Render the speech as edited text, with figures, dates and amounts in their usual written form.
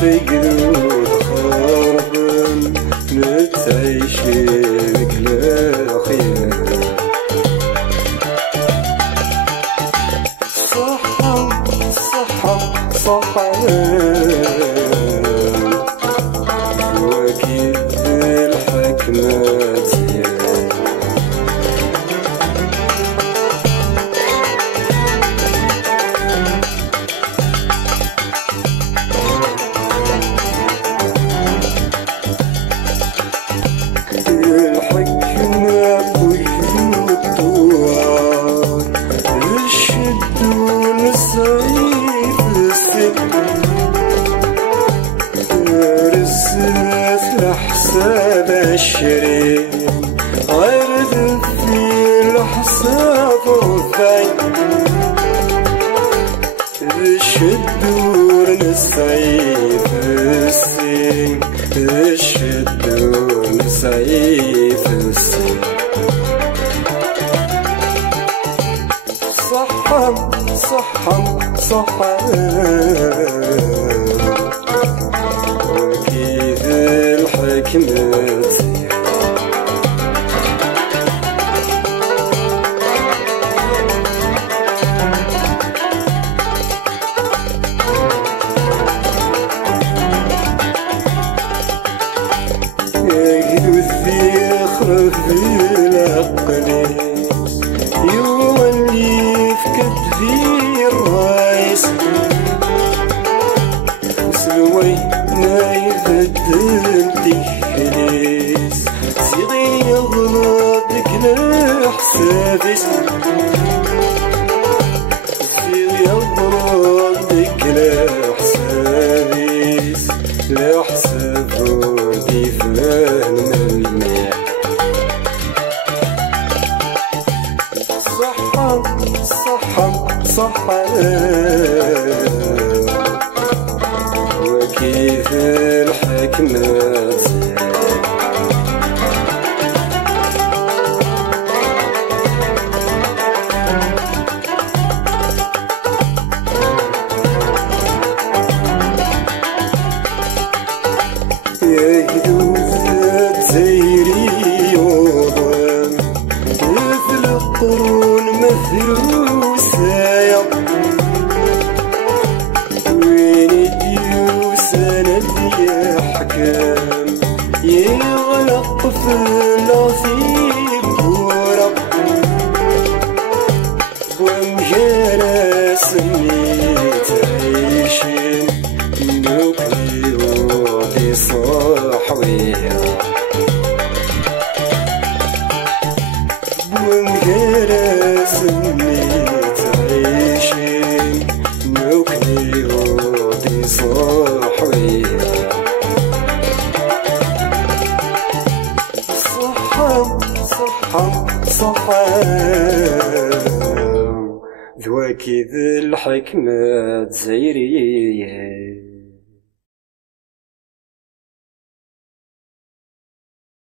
في قلوب خربان نتعيش بكلا خيال صحة صحة صحة وكيد الحكمة حساب الشرين غير في الحساب والثين الشدور نسعيف السين الشدور نسعيف السين صحة صحة صحة وكيف الحكمة يجدو الذكر في العقليس يولي في كتفي الرايس سلوي ما يبدل تحليس سيغي يغلط كلا حسابيس سيغي يغلط كلا حسابيس لا حسابو ديفان الماء صحة صحة صحة وكيف الحكمة يهدو ذات زيري يوضان مثل القرون مثلوسايا وين الديوس انا اللي حكام يغلق في النصيب بورا ومجانا سميت عيشين نوكلي ودي صاحويها ومجانا سميت عيشين نوكلي ودي صاحويها صحة صحة صحة ذواكي ذي الحكمة زيريه